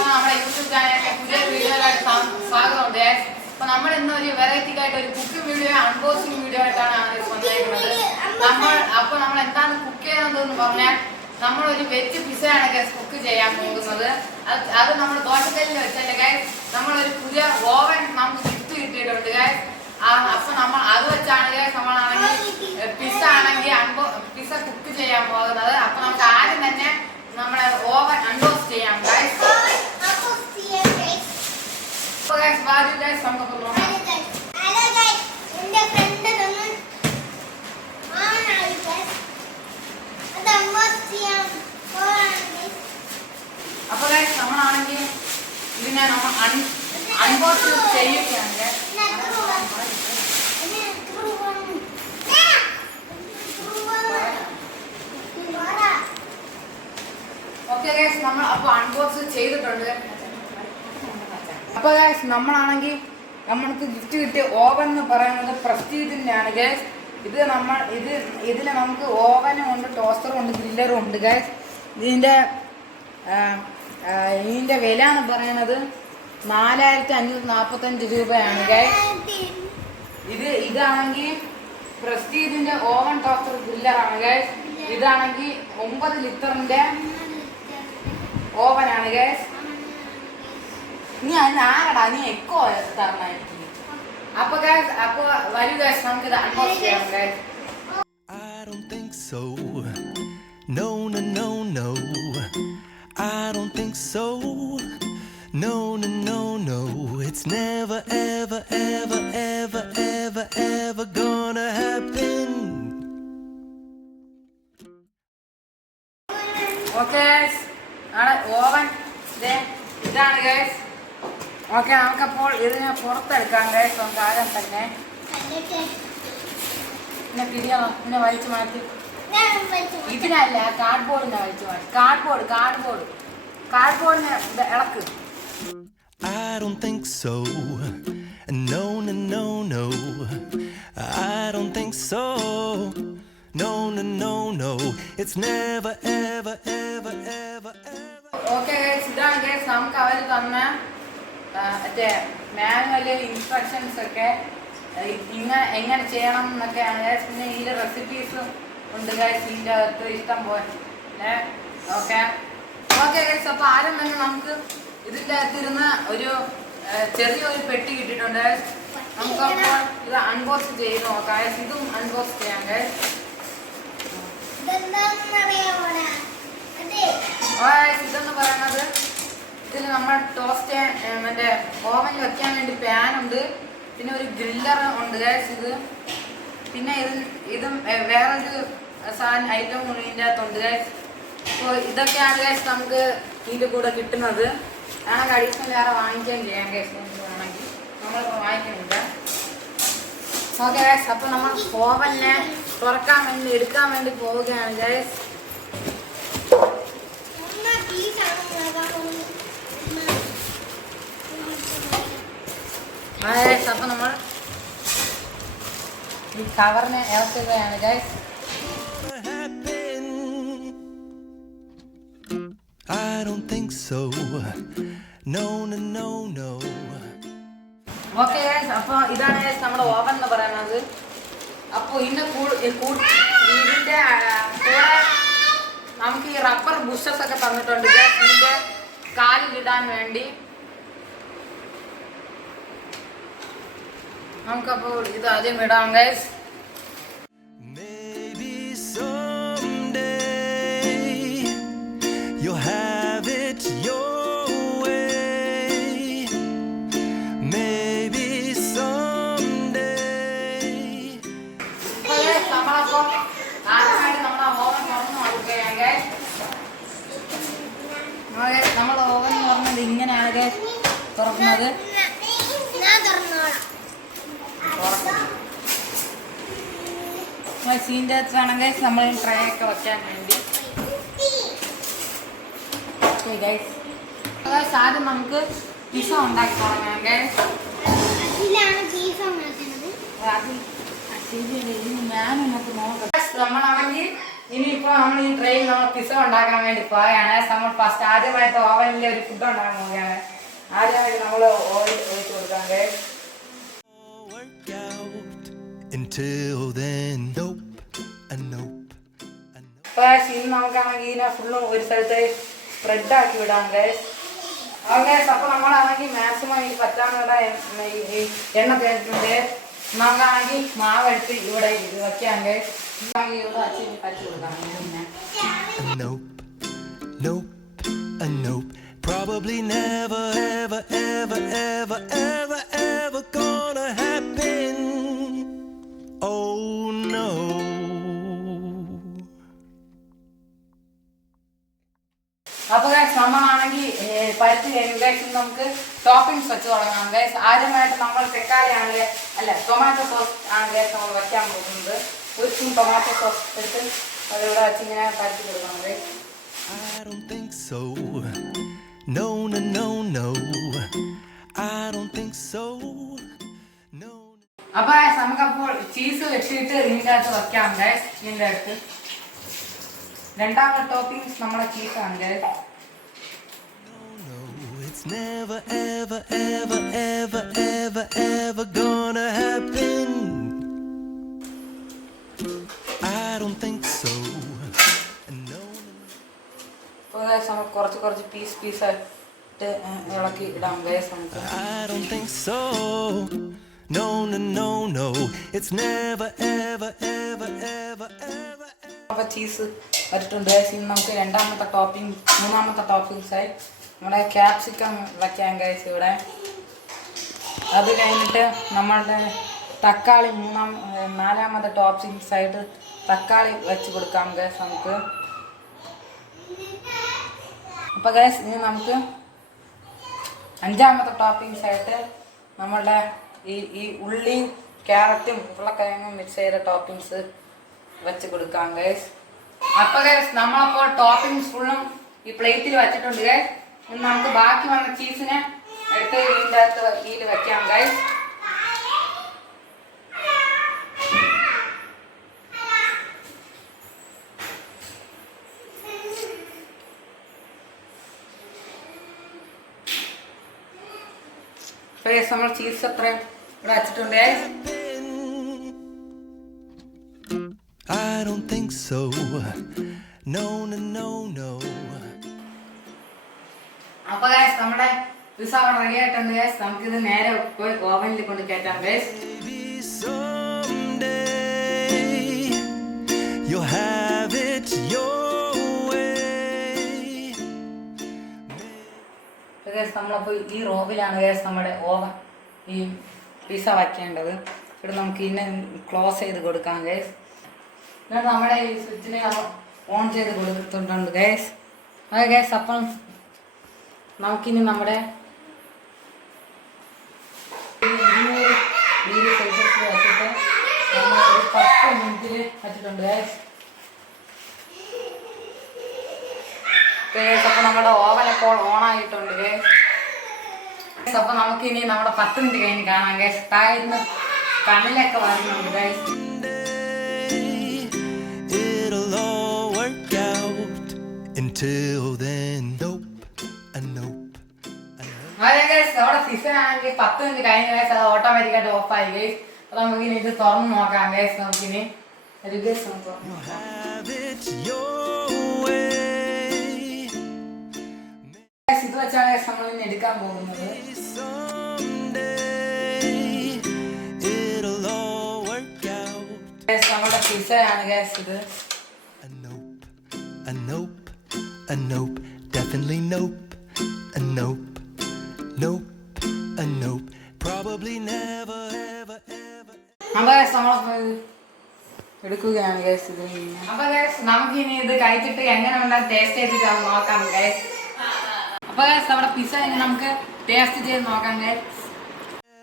നമ്മുടെ യൂട്യൂബ് ചാനലിലെ പുതിയ വീഡിയോയിലായിട്ട് സ്വാഗതമുണ്ട്. അപ്പൊ നമ്മൾ ഇന്ന് ഒരു വെറൈറ്റി ആയിട്ട് ഒരു കുക്കിംഗ് വീഡിയോ അൺബോക്സിംഗ് വീഡിയോ ആയിട്ടാണ് വന്നിരിക്കുന്നത്. നമ്മൾ എന്താണ് കുക്ക് ചെയ്യുന്നതെന്ന് പറഞ്ഞാൽ നമ്മളൊരു വെജ് പിസയാണ് കുക്ക് ചെയ്യാൻ പോകുന്നത്. അത് നമ്മൾ ദോശക്കല്ലിൽ വെച്ചല്ലേ ഗൈസ്. നമ്മളൊരു പുതിയ ഓവൻ നമുക്ക് ഗിഫ്റ്റ് കിട്ടിയിട്ടുണ്ട് ഗൈസ്. അപ്പൊ നമ്മൾ അത് വെച്ചാണ് ഗൈസ് നമ്മളാണെങ്കിൽ പിസ കുക്ക് ചെയ്യാൻ പോകുന്നത്. അപ്പൊ നമുക്ക് ആദ്യം തന്നെ നമ്മുടെ ഓവൻ അൺബോക്സ് ചെയ്യാം ഗൈസ്. അപ്പൊ ഗൈസ് വാല്യൂ ഗൈസ് നമുക്ക് നോക്കാം. അപ്പൊ ഗൈസ് നമ്മളാണെങ്കിൽ ഇതിനെ നമ്മൾ അൺബോക്സ് ചെയ്യുകയാണ്. ഓക്കെ ഗൈസ് നമ്മൾ അപ്പൊ അൺബോക്സ് ചെയ്തിട്ടുണ്ട്. അപ്പൊ ഗൈസ് നമ്മളാണെങ്കിൽ നമ്മൾക്ക് ഗിഫ്റ്റ് കിട്ടിയ ഓവൻ എന്ന് പറയുന്നത് പ്രസ്റ്റീജിന്റെ ആണ് ഗൈസ്. ഇതിൽ നമുക്ക് ഓവനും ഉണ്ട്, ടോസ്റ്ററും ഉണ്ട്, ഗ്രില്ലറും ഉണ്ട് ഗൈസ്. ഇതിന്റെ വില എന്ന് പറയുന്നത് 4545 രൂപയാണ് ഗൈസ്. ഇതാണെങ്കിൽ പ്രസ്റ്റീജിന്റെ ഓവൻ ടോസ്റ്റർ ഗ്രില്ലറാണ് ഗൈസ്. ഇതാണെങ്കിൽ 9 ലിറ്ററിന്റെ ഓവനാണ് ഗൈസ്. നീ അതിന് ആരടാ നീ എക്കോ തരണായിരിക്കും. അപ്പൊ ഗൈസ് അപ്പൊ വരൂ ഗൈസ് നമുക്ക് ഇത് അൺബോക്സ് ചെയ്യാം guys. I don't think so. No, no, no, no. I don't think so. No, no, no, no. It's never, ever, ever, ever, ever, ever gonna happen. Okay guys oven ഇതാണ് guys. Okay നമുക്കപ്പോൾ ഇതിനെ പുറത്തെടുക്കാം guys. നമുക്ക് ആദ്യം തന്നെ പിന്നെ പിരിയണം, പിന്നെ വലിച്ചു മാറ്റി. ഇതിനല്ല കാർഡ്ബോർഡിനെ വലിച്ചു മാറ്റി. കാർഡ്ബോർഡിനെ ഇളക്ക്. I don't think so. No, no, no, no. I don't think so. No, no, no, no. It's never, ever, ever, ever, ever. Okay guys ഇതാണ് ഗൈസ് നമുക്ക് അവർ തന്ന മറ്റേ മാനുവല് ഇൻസ്ട്രക്ഷൻസ് ഒക്കെ എങ്ങനെ ചെയ്യണം എന്നൊക്കെയാണ് ഗൈസ്. പിന്നെ ഇതിൻ്റെ റെസിപ്പീസ് ഉണ്ട് ഗൈസ് ഇതിൻ്റെ അകത്ത് ഇഷ്ടം പോലെ. ഓക്കെ ഗൈസ് അപ്പോൾ ആദ്യം തന്നെ നമുക്ക് ഇതിൻ്റെ അകത്തിരുന്ന് ഒരു ചെറിയൊരു പെട്ടി കിട്ടിയിട്ടുണ്ട് ഗൈസ്. നമുക്കപ്പോൾ ഇത് അൺബോക്സ് ചെയ്ത് നോക്കാം ഗൈസ്. ഇതും അൺബോക്സ് ചെയ്യാം ഗൈസ്. ഇതെന്ന് പറയുന്നത് ഇതിൽ നമ്മൾ ടോസ്റ്റ് മറ്റേ ഓവനിൽ വെക്കാൻ വേണ്ടി പാനുണ്ട്, പിന്നെ ഒരു ഗ്രില്ലർ ഉണ്ട് ഗൈസ്. ഇത് പിന്നെ ഇതും വേറൊരു സാധനം ഐറ്റം ഇതിൻ്റെ അകത്തുണ്ട് ഗൈസ്. അപ്പോൾ ഇതൊക്കെയാണ് ഗൈസ് നമുക്ക് ഇതിൻ്റെ കൂടെ കിട്ടുന്നത്. ഞാനൊക്കെ അഡീഷണൽ വേറെ വാങ്ങിക്കുകയും ചെയ്യാം ഗൈസ്. വേണമെങ്കിൽ നമ്മളിപ്പോൾ വാങ്ങിക്കുന്നില്ല. ഓക്കെ ഗൈസ് അപ്പോൾ നമ്മൾ ഓവനെ എടുക്കാൻ വേണ്ടി പോവുകയാണ് ഗൈസ്. അപ്പൊ നമ്മൾ ഈ കവറിനെ ഇറക്കുകയാണ് guys. I don't think so. No, no, no, no. Okay guys അപ്പോൾ ഇതാണ് ഗൈസ് നമ്മുടെ ഓവൻ എന്ന് പറയുന്നത്. അപ്പോൾ ഇതിൻ്റെ കൂടെ നമുക്ക് ഈ റബ്ബർ ബുഷസ് ഒക്കെ തന്നിട്ടുണ്ട് ഗൈസ് ഇതിൻ്റെ കാലിലിടാൻ വേണ്ടി. നമുക്കപ്പോൾ ഇത് ആദ്യം ഇടാം guys. Maybe someday you'll have it your way. Maybe someday. നമ്മളപ്പോൾ ആദ്യമായിട്ട് നമ്മുടെ ഓവൻ തുറന്ന് നോക്കുകയാണ് ഗൈസ്. നമ്മുടെ ഓവൻ എന്ന് പറഞ്ഞത് ഇങ്ങനെയാണ് ഗൈസ് തുറക്കുന്നത്. സീൻ്റെ അകത്താണെങ്കിൽ നമ്മൾ ട്രേ ഒക്കെ വെക്കാൻ വേണ്ടി. ആദ്യം നമുക്ക് പിസ ഉണ്ടാക്കി തുടങ്ങാം ഗൈസ്. നമ്മളാണെങ്കിൽ ഇനിയിപ്പോ നമ്മൾ ഈ ട്രെയിൻ നമ്മൾ പിസ്സ ഉണ്ടാക്കാൻ വേണ്ടി പോവുകയാണ്. നമ്മൾ ഫസ്റ്റ് ആദ്യമായിട്ട് ഓവനിലെ ഒരു ഫുഡ് ഉണ്ടാക്കാൻ പോവുകയാണ്. ആദ്യമായിട്ട് നമ്മൾ ഓയിൽ ഒഴിച്ച് കൊടുക്കാം. Until then, nope, nope. ഇനി നമുക്കാണെങ്കിൽ ഇതിനെ ഫുള്ളും ഒരു സ്ഥലത്ത് സ്പ്രെഡ് ആക്കി വിടാം ഗൈസ്. അപ്പൊ നമ്മളാണെങ്കിൽ മാക്സിമം ഈ പറ്റാനുള്ള എണ്ണ തേച്ചിട്ടുണ്ട്. നമുക്കാണെങ്കിൽ മാവ് എടുത്ത് ഇവിടെ വെക്കാം ഗൈസ്. ഇവിടെ അച്ഛൻ പറ്റി കൊടുക്കാം. Nope, nope, nope. Probably never, ever, ever, ever, ever, ever gonna happen. Oh no. അപ്പൊ ഗൈസ് നമ്മളാണെങ്കിൽ പരുത്തി കഴിഞ്ഞു ഗൈസ്. നമുക്ക് ടോപ്പിങ്സ് വെച്ച് തുടങ്ങാം ഗൈസ്. ആദ്യമായിട്ട് നമ്മൾ തക്കാളിയാണെങ്കിൽ ടൊമാറ്റോ സോസ് ആണ് ഗൈസ് നമ്മൾ വെക്കാൻ പോകുന്നത്. ഒരു സ്പൂൺ ടൊമാറ്റോ സോസ് എടുത്ത് അതിലൂടെ വെച്ച് ഇങ്ങനെ പരുത്തി കൊടുക്കണം guys. I don't think so. No, no, no, no. I don't think so. No. അപ്പൊ നമുക്കപ്പോൾ ചീസ് വെച്ചിട്ട് ഇതിൻ്റെ അകത്ത് വെക്കാം ഗൈസ്. ഇതിൻ്റെ അടുത്ത് രണ്ടാമത്തെ ടോപ്പിങ്സ് നമ്മുടെ ചീസാണ് guys. It's never, ever, ever, ever, ever, ever gonna happen. I don't think so. No. അപ്പോൾ ഗൈസ് നമുക്ക് കുറച്ച് പീസായിട്ട് ഇളക്കി ഇടാം ഗൈസ് നമുക്ക്. I don't think so. No, no, no, no. It's never, ever, ever, ever, ever. അപ്പോൾ cheese വരട്ടുണ്ട് guys. ഇനി നമുക്ക് മൂന്നാമത്തെ ടോപ്പിങ്സായി നമ്മുടെ ക്യാപ്സിക്കം വയ്ക്കാം ഗൈസ് ഇവിടെ. അത് കഴിഞ്ഞിട്ട് നമ്മളുടെ തക്കാളി നാലാമത്തെ ടോപ്പിങ്സായിട്ട് തക്കാളി വെച്ച് കൊടുക്കാം ഗൈസ് നമുക്ക്. അപ്പോൾ ഗൈസ് ഇനി നമുക്ക് അഞ്ചാമത്തെ ടോപ്പിങ്സായിട്ട് നമ്മളുടെ ഈ ഉള്ളിയും ക്യാരറ്റും ഉരുളക്കിഴങ്ങും മിക്സ് ചെയ്ത ടോപ്പിങ്സ് വെച്ച് കൊടുക്കാം ഗൈസ്. അപ്പോൾ ഗൈസ് നമ്മളപ്പോൾ ടോപ്പിങ്സ് ഫുള്ളും ഈ പ്ലേറ്റിൽ വെച്ചിട്ടുണ്ട് ഗൈസ്. നമുക്ക് ബാക്കി വന്ന ചീസിനെ എടുത്ത് ഇതിൻ്റെ അകത്ത് ഇതിൽ വെക്കാം ഗൈസ്. നമ്മൾ ചീസ് അത്രയും ഇവിടെ വെച്ചിട്ടുണ്ട് guys. I don't think so. No, no, no, no. അപ്പൊ ഗൈസ് നമ്മുടെ പിസ്സ റെഡി ആയിട്ടുണ്ട് ഗൈസ്. നമുക്കിത് നേരെ പോയി ഓവനിൽ കൊണ്ട് കയറ്റാം guys. You'll have it your way. നമ്മളപ്പോൾ ഈ റോബിലാണ് ഗൈസ് നമ്മുടെ ഓവൻ ഈ പിസ്സ വയ്ക്കേണ്ടത്. ഇവിടെ നമുക്ക് ഇതിനെ ക്ലോസ് ചെയ്ത് കൊടുക്കാം ഗൈസ്. എന്നിട്ട് നമ്മുടെ ഈ സ്വിച്ചിനെ ഓൺ ചെയ്ത് കൊടുത്തിട്ടുണ്ട് ഗൈസ്. അതെ ഗൈസ് അപ്പം നമുക്കിനി നമ്മുടെ 200 സെൽഷ്യസിൽ വെച്ചിട്ട് നമ്മൾ ഒരു 10 മിനിറ്റിൽ വെച്ചിട്ടുണ്ട് ഗൈസ്. അപ്പം നമ്മുടെ ഓവൻ ഇപ്പോൾ ഓണായിട്ടുണ്ട് ഗൈസ്. അപ്പം നമുക്കിനി നമ്മുടെ 10 മിനിറ്റ് കഴിഞ്ഞ് കാണാം ഗൈസ്. താഴ്ന്ന് കണ്ണിലൊക്കെ വരുന്നുണ്ട് guys. It'll all work out. Until then, nope, nope. അതെ ഗൈസ് നമ്മുടെ പിസ്സ ആണെങ്കിൽ 10 മിനിറ്റ് കഴിഞ്ഞ ഗൈസ് അത് ഓട്ടോമാറ്റിക്കായിട്ട് ഓഫായി ഗൈസ്. അപ്പോൾ നമുക്കിനി ഇത് തുറന്ന് നോക്കാം ഗൈസ്. നമുക്കിനി ഒരു ഗൈസ് ഇത് വെച്ചാണ് ഗൈസ് നമ്മൾ ഇനി എടുക്കാൻ പോകുന്നത്. നമ്മുടെ പിസ്സയാണ് ഗൈസ് ഇത്. Nope, nope, definitely nope, nope, nope, nope, probably never, ever, ever. അപ്പോൾ ഗൈസ് നമ്മൾ എടുക്കുകയാണ് ഗൈസ് ഇത്. അപ്പോൾ ഗൈസ് നമുക്കിനി ഇത് കഴിച്ചിട്ട് എങ്ങനെ ഉണ്ടാകും ടേസ്റ്റ് ചെയ്തിട്ട് നോക്കാം ഗൈസ്. അപ്പോൾ ഗൈസ് നമ്മുടെ പിസ്സ ഇനി നമുക്ക് ടേസ്റ്റ് ചെയ്ത് നോക്കാം guys.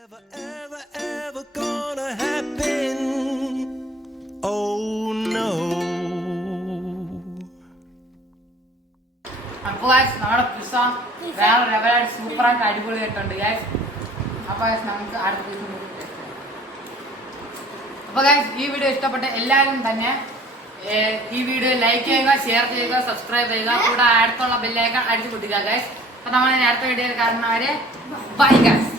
Ever, ever, ever gonna happen. Oh no. അപ്പോൾ ഗൈസ് നമ്മുടെ പിസ്സ വേറെ ലെവലായിട്ട് സൂപ്പറായിട്ട് അടിപൊളിയായിട്ടുണ്ട് ഗൈസ്. അപ്പോൾ ഗൈസ് നമുക്ക് അടുത്ത പീസ്. അപ്പോൾ ഗൈസ് ഈ വീഡിയോ ഇഷ്ടപ്പെട്ട എല്ലാവരും തന്നെ ഈ വീഡിയോ ലൈക്ക് ചെയ്യുക, ഷെയർ ചെയ്യുക, സബ്സ്ക്രൈബ് ചെയ്യുക, കൂടെ അടുത്തുള്ള ബെല്ലൈക്കൺ അടിച്ചു പൊട്ടിക്കുക ഗൈസ്. അപ്പൊ നമ്മൾ അടുത്ത വീഡിയോയിൽ കാണുന്നവരെ ബൈ ഗൈസ്.